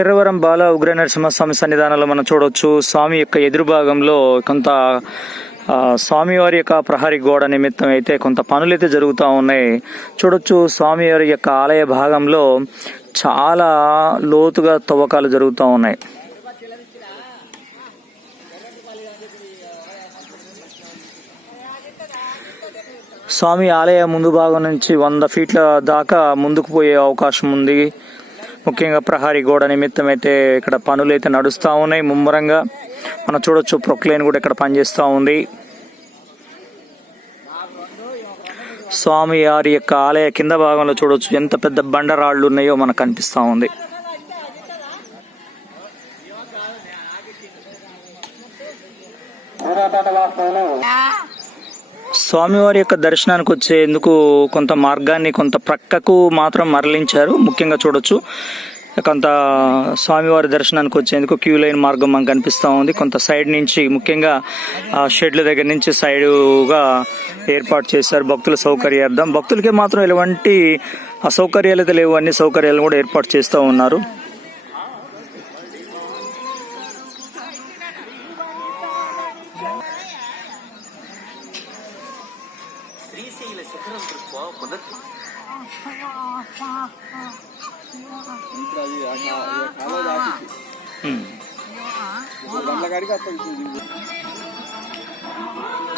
ఎర్రవరం బాల ఉగ్ర నరసింహస్వామి సన్నిధానంలో మనం చూడవచ్చు. స్వామి యొక్క ఎదురు భాగంలో కొంత స్వామివారి యొక్క ప్రహరీ గోడ నిమిత్తం అయితే కొంత పనులైతే జరుగుతూ ఉన్నాయి. చూడొచ్చు స్వామివారి యొక్క ఆలయ భాగంలో చాలా లోతుగా తవ్వకాలు జరుగుతూ ఉన్నాయి. స్వామి ఆలయ ముందు భాగం నుంచి 100 ఫీట్ల దాకా ముందుకు పోయే అవకాశం ఉంది. ముఖ్యంగా ప్రహరీ గోడ నిమిత్తం అయితే ఇక్కడ పనులు అయితే నడుస్తూ ఉన్నాయి ముమ్మరంగా. మనం చూడొచ్చు ప్రొక్లైన్ కూడా ఇక్కడ పనిచేస్తూ ఉంది. స్వామి వారి యొక్క ఆలయ కింద భాగంలో చూడొచ్చు ఎంత పెద్ద బండరాళ్లు ఉన్నాయో మనకు కనిపిస్తూ ఉంది. స్వామివారి యొక్క దర్శనానికి వచ్చేందుకు కొంత మార్గాన్ని కొంత ప్రక్కకు మాత్రం మరలించారు. ముఖ్యంగా చూడొచ్చు కొంత స్వామివారి దర్శనానికి వచ్చేందుకు క్యూ లైన్ మార్గం మనకు కనిపిస్తూ ఉంది. కొంత సైడ్ నుంచి ముఖ్యంగా షెడ్ల దగ్గర నుంచి సైడుగా ఏర్పాటు చేశారు భక్తుల సౌకర్యార్థం. భక్తులకి మాత్రం ఎలాంటి అసౌకర్యాలు అయితే లేవు, అన్ని సౌకర్యాలు కూడా ఏర్పాటు చేస్తూ ఉన్నారు.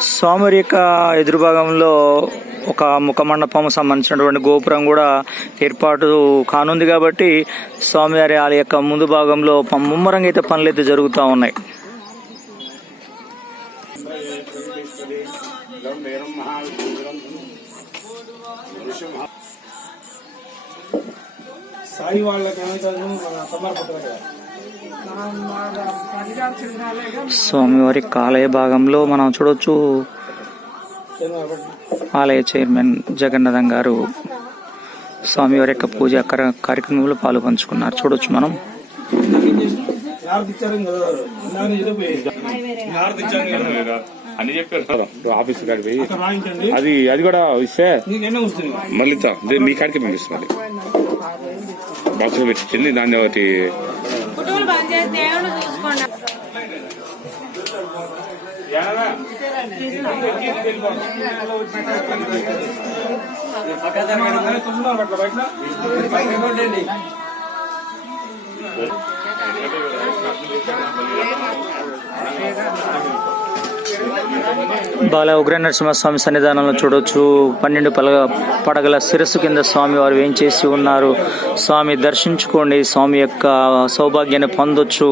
స్వామి యొక్క ఎదురు భాగంలో ఒక ముఖ మండపం సంబంధించినటువంటి గోపురం కూడా ఏర్పాటు కానుంది. కాబట్టి స్వామివారి ఆలయ యొక్క ముందు భాగంలో ముమ్మరంగా అయితే పనులు అయితే జరుగుతూ ఉన్నాయి. స్వామివారి ఆలయ భాగంలో మనం చూడొచ్చు ఆలయ చైర్మన్ జగన్నాథం గారు స్వామివారి యొక్క పూజ కార్యక్రమంలో పాలు పంచుకున్నారు. చూడొచ్చు మనం. అని చెప్పారు ఆఫీస్ కాడికి పోయి అది కూడా ఇస్తే మళ్ళీ మీ కాడికి పంపిస్తుంది. బాక్స్ పెట్టించింది దాన్ని ఒకటి బాల ఉగ్ర నరసింహస్వామి సన్నిధానంలో చూడొచ్చు 12 పడగల శిరస్సు కింద స్వామి వారు వేంచేసి ఉన్నారు. స్వామి దర్శించుకోండి, స్వామి యొక్క సౌభాగ్యాన్ని పొందొచ్చు.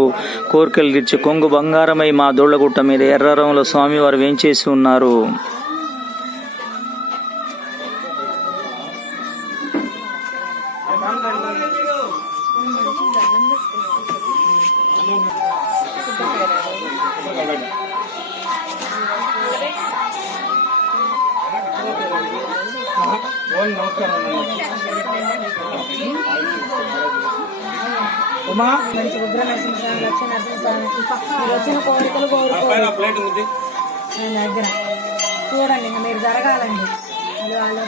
కోరికలు తీర్చి కొంగు బంగారమై మా దోళ్లగుట్ట మీద ఎర్రరంలో స్వామి వారు వేంచేసి ఉన్నారు. మంచి ఉగ్ర నరసింహస్వామి, లక్ష్మీ నరసింహస్వామికి వచ్చిన కోరికలు కోరుకోండి. దగ్గర చూడండి, మీరు జరగాలండి. అది వాళ్ళు